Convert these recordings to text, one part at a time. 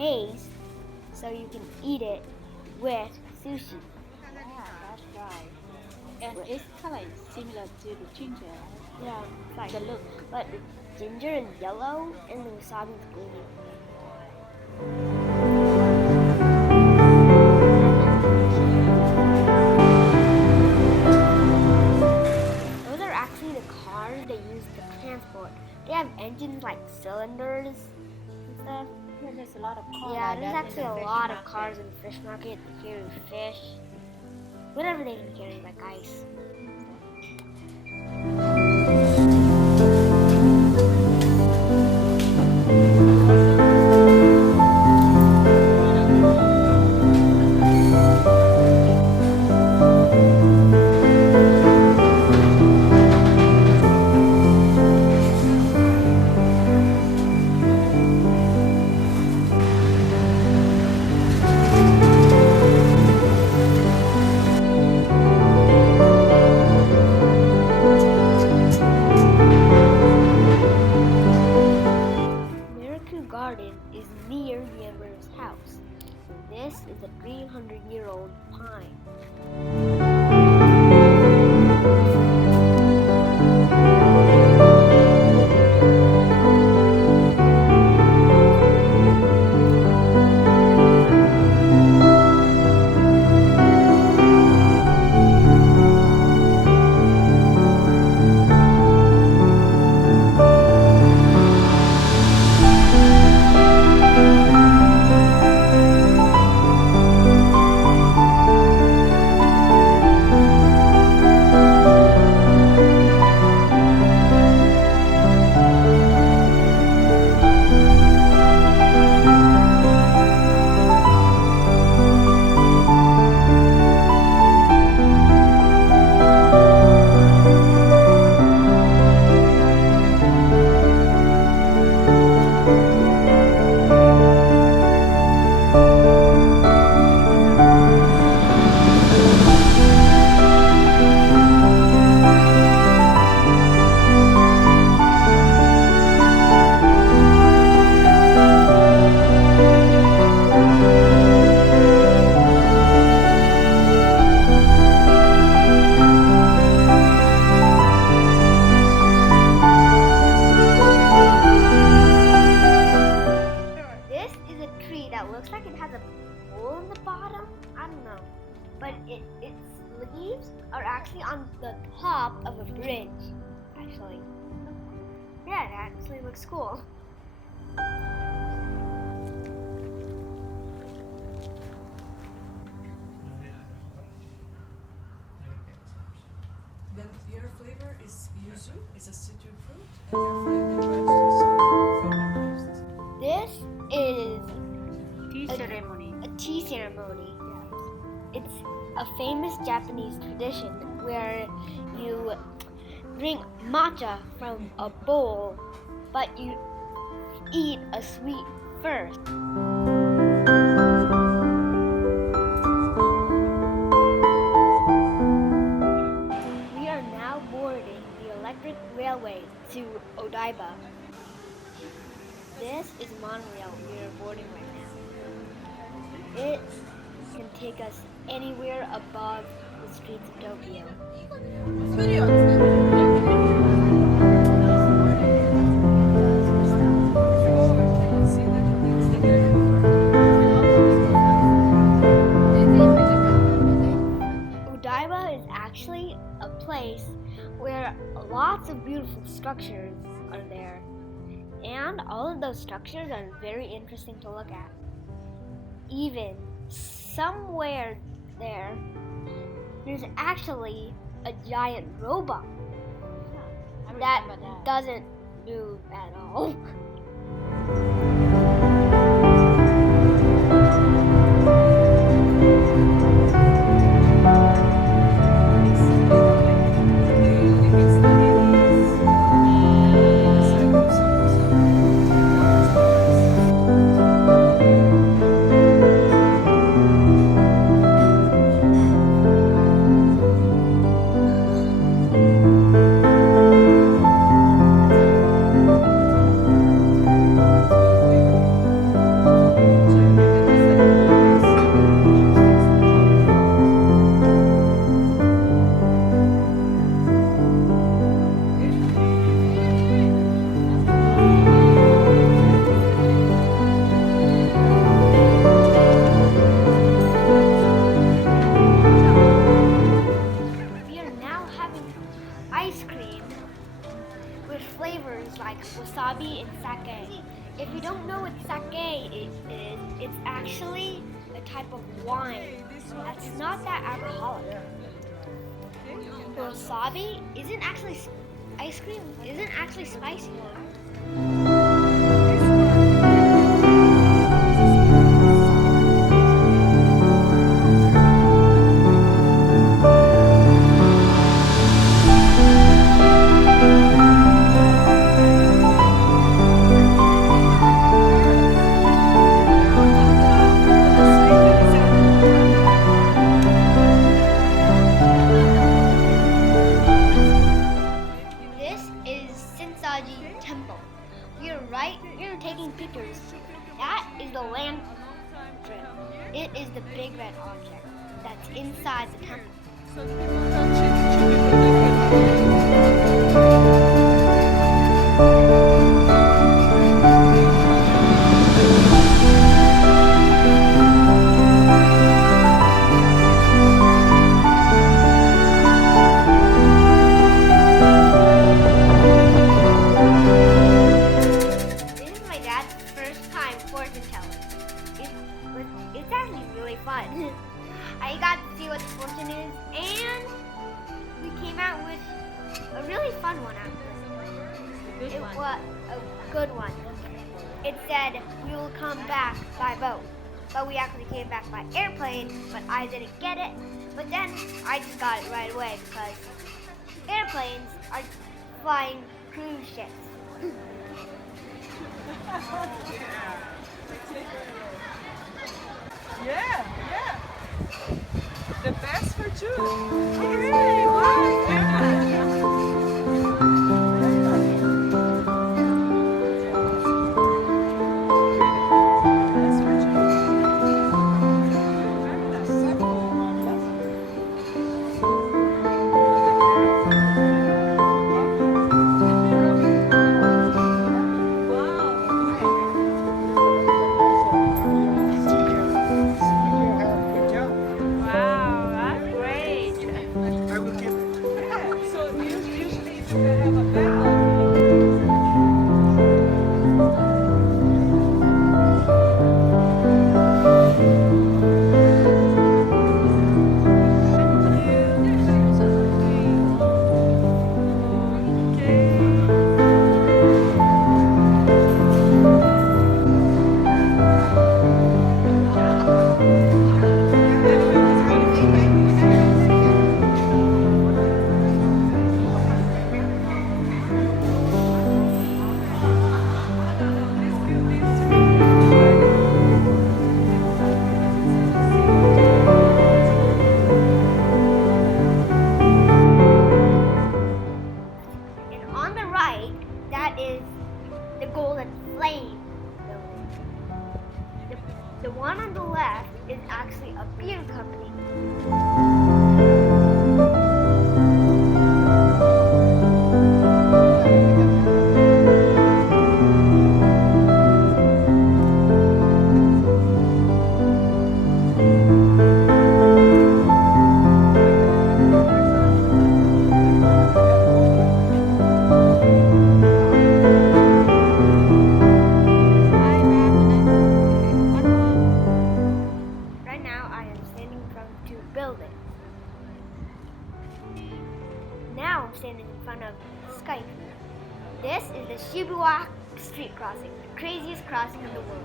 paste so you can eat it with sushi. Yeah, that's right. And its color is similar to the ginger. Yeah, it's like The look. but the ginger is yellow and the wasabi is green. Those are actually the cars they use to transport. They have engines like cylinders and stuff. Yeah, there's a lot of cars. Yeah, like there's that in actually the a fish lot of market. cars in the fish market. They carry fish, whatever they can carry, like ice. Hamarikyu Garden is near the emperor's house. This is a 300-year-old pine. This is a tree that looks like it has a hole in the bottom. I don't know. But its leaves are actually on the top of a bridge, actually. Yeah, it actually looks cool. Then your flavor is yuzu, it's a citric fruit, and your flavored rice is from This is Tea A- ceremony. a tea ceremony. It's a famous Japanese tradition where you drink matcha from a bowl, but you eat a sweet first. We are now boarding the electric railway to Odaiba. This is a monorail we are boarding right now. It can take us anywhere above the streets of Tokyo. Odaiba is actually a place where lots of beautiful structures are there. And all of those structures are very interesting to look at. Even somewhere there's actually a giant robot I that remember that. doesn't move at all. actually a type of wine that's not that alcoholic. Wasabi isn't actually ice cream isn't actually spicy. Temple. You're right, you're taking pictures. That is the lantern. It is the big red object that's inside the temple. So the people touch it should be protected. It's actually really fun. I got to see what the fortune is, and we came out with a really fun one actually. It was a good one. It said we will come back by boat, but we actually came back by airplane, but I didn't get it. But then I just got it right away because airplanes are flying cruise ships. Yeah, yeah. The best for two. Hooray! Wow! Best for two. Wow, that's great. Yeah. So usually they have a backup. And on the right, that is the Golden Flame building. The one on the left is actually a beer company. Right now, I am standing in front of two buildings. Now I'm standing in front of Skype. This is the Shibuya Street crossing, the craziest crossing in the world.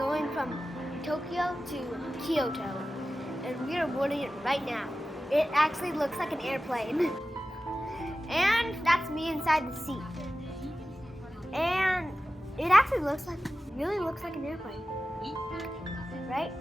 going from Tokyo to Kyoto, and we are boarding it right now. It actually looks like an airplane. And that's me inside the seat. And it actually really looks like an airplane. Right?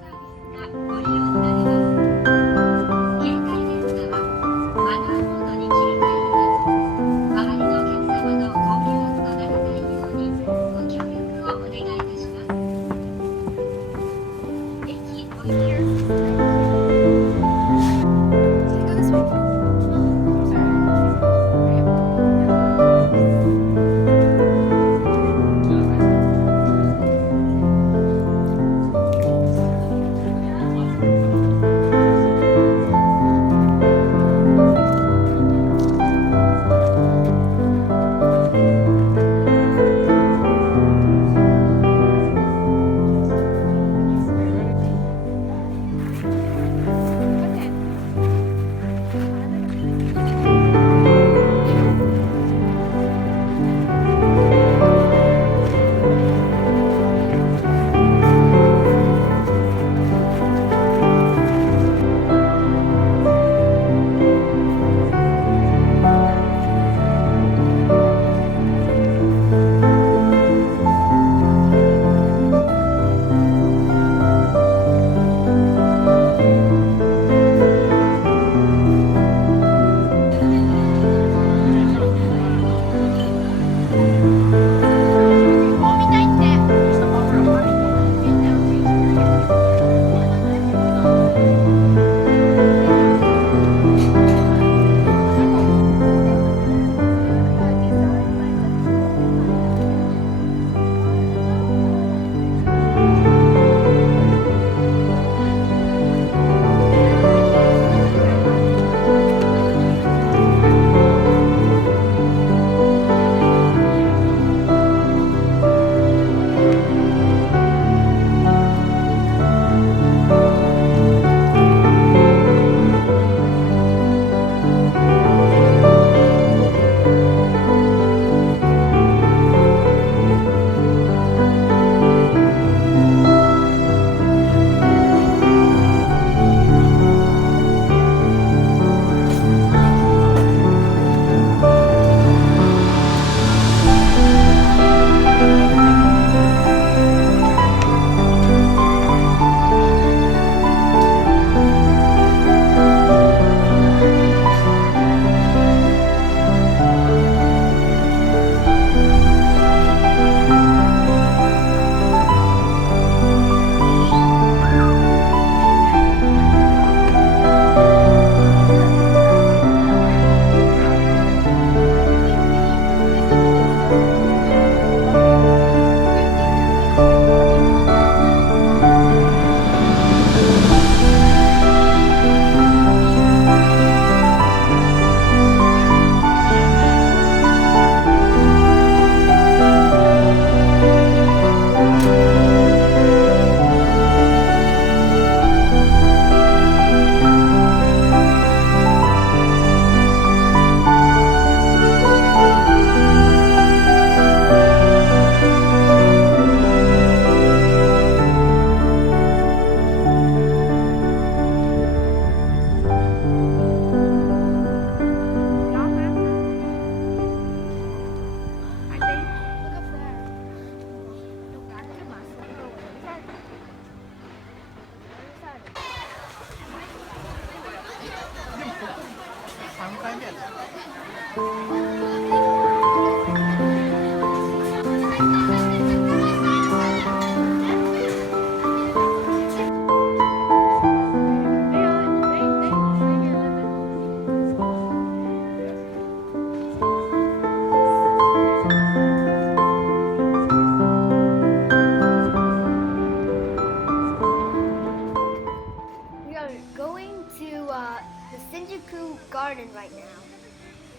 Garden right now,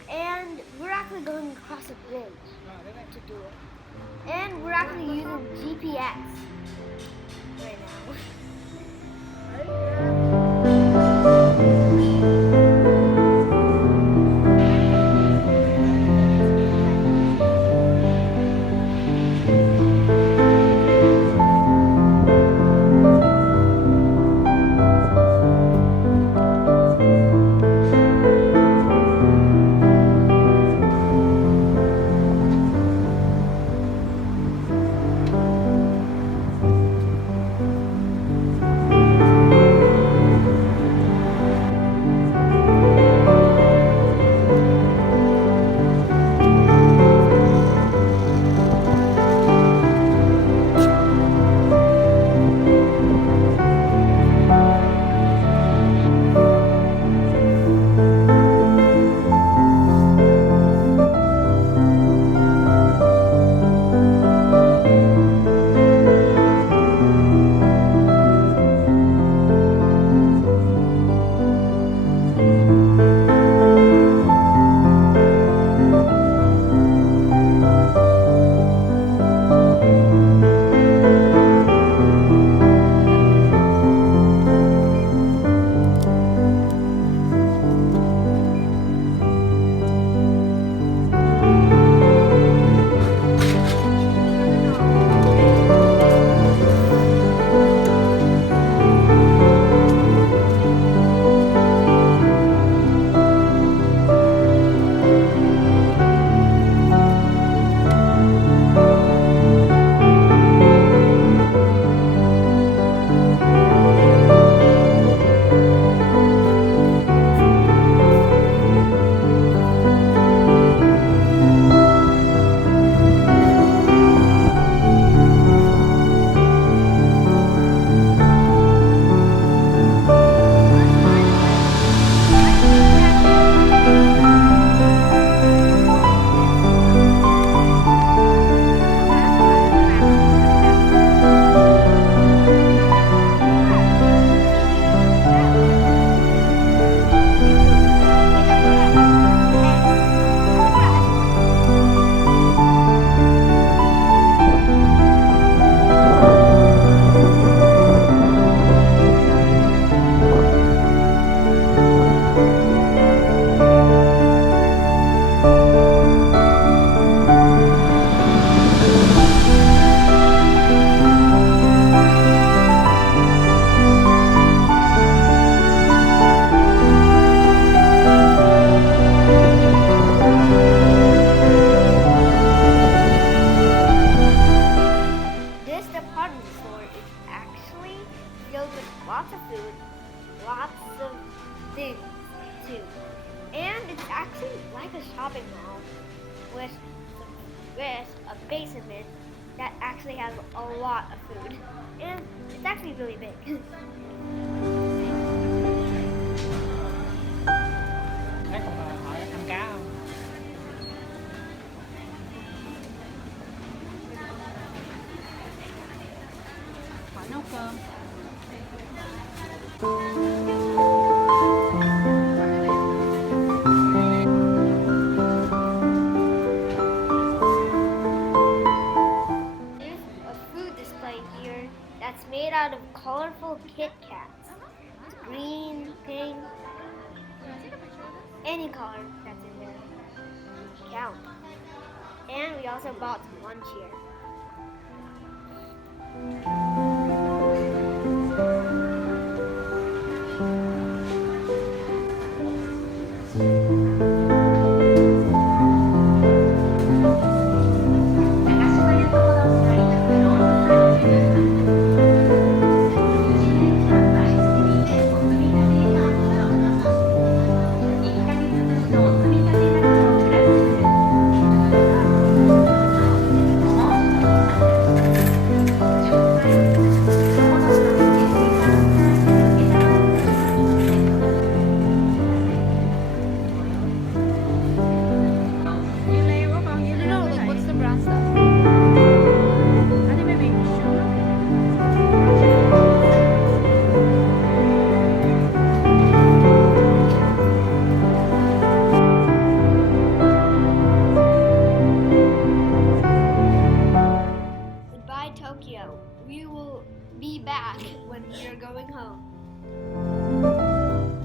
and we're actually going across a bridge to do it, and we're actually using GPS right now. the store is actually filled with lots of food, lots of things too. And it's actually like a shopping mall with a basement that actually has a lot of food. And it's actually really big. Thấy còn hỏi ăn cá không? Hỏi nấu cơm. There's a food display here that's made out of colorful Kit Kats. It's green, pink, any color that's in there counts. And we also bought some lunch here. What's the brand stuff? I think maybe sugar. Goodbye, Tokyo. We will be back when we are going home.